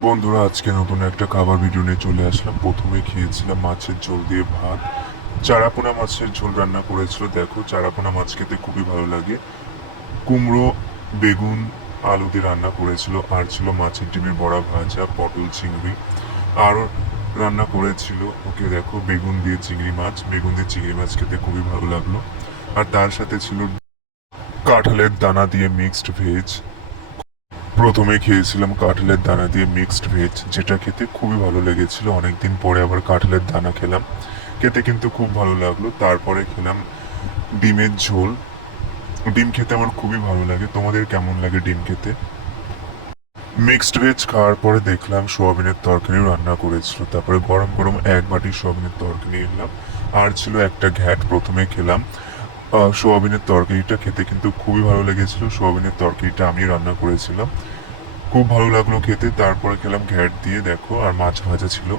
বন্ধুরা, আজকে নতুন একটা খাবার ভিডিও নিয়ে চলে আসলাম। প্রথমে খেয়েছিলাম মাছের ঝোল দিয়ে ভাত। চারাপোনা মাছের ঝোল রান্না করেছিল। দেখো, চারাপোনা মাছ খেতে খুবই ভালো লাগে। কুমড়ো, বেগুন, আলু দিয়ে রান্না করেছিল। আর ছিল মাছের ডিমের বড়া ভাজা, পটল, চিংড়ি। আরও রান্না করেছিল, ওকে দেখো, বেগুন দিয়ে চিংড়ি মাছ। বেগুন দিয়ে চিংড়ি মাছ খেতে খুবই ভালো লাগলো। আর তার সাথে ছিল কাঁঠালের দানা দিয়ে মিক্সড ভেজ। প্রথমে খেয়েছিলাম কাঁঠালের দানা দিয়ে মিক্সড ভেজ, যেটা খেতে খুবই ভালো লেগেছিল। অনেকদিন পরে আবার কাঁঠালের দানা খেলাম, খেতে কিন্তু খুব ভালো লাগলো। তারপরে খেলাম ডিমের ঝোল। ডিম খেতে আমার খুবই ভালো লাগে। তোমাদের কেমন লাগে ডিম খেতে? মিক্সড ভেজ খাওয়ার পরে দেখলাম সোয়াবিনের তরকারিও রান্না করেছিল। তারপরে গরম গরম এক বাটি সোয়াবিনের তরকারি এলাম। আর ছিল একটা ঘ্যাট। প্রথমে খেলাম সোয়াবিনের তরকারিটা, খেতে কিন্তু খুবই ভালো লেগেছিল। সোয়াবিনের তরকারিটা আমি রান্না করেছিলাম, খুব ভালো লাগলো খেতে। তারপরে খেলাম ঘ্যাট দিয়ে, দেখো, আর মাছ ভাজা ছিল।